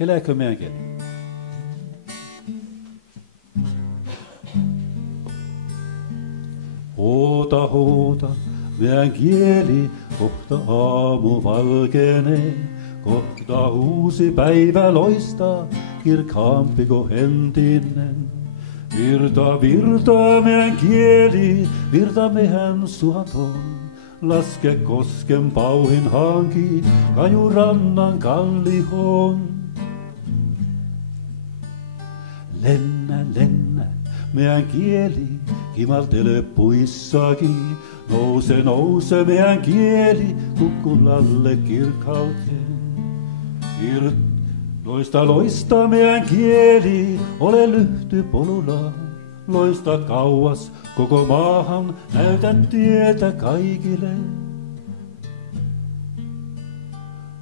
Elääkö meidän kieli? Huuta, meidän kieli, kohta aamu valkenee. Kohta uusi päivä loistaa, kirkkaampi kuin entinen. Virta, meidän kieli, virta mehän suhaton. Laske kosken pauhin hanki, kajurannan kallihon. Lennä, meidän kieli, kimaltele puissakin. Nouse, meidän kieli, kukkulalle kirkkauteen. Loista, meidän kieli, ole lyhty polulla. Loista kauas koko maahan, näytä tietä kaikille.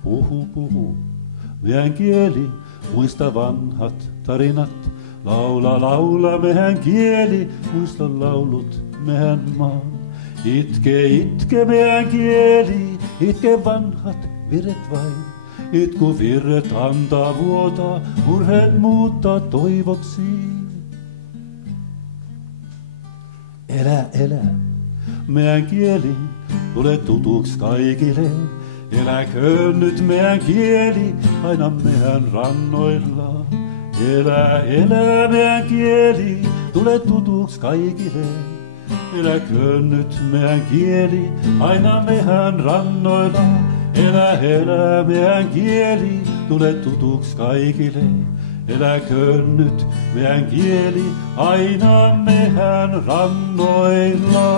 Puhu, meidän kieli, muista vanhat tarinat. Laula, mehän kieli, muista laulut, mehän maan. Itke, mehän kieli, itke vanhat viret vain. Itku virret antaa vuotaa, murheet muuttaa toivoksi. Elä, meidän kieli, tule tutuks kaikille. Eläköön nyt meidän kieli, aina meidän rannoilla. Elä, meidän kieli, tule tutuks kaikille. Eläköön nyt meidän kieli, aina meidän rannoilla. Elä, meidän kieli, tule tutuks kaikille. Eläköön nyt meidän kieli, aina meidän rannoilla.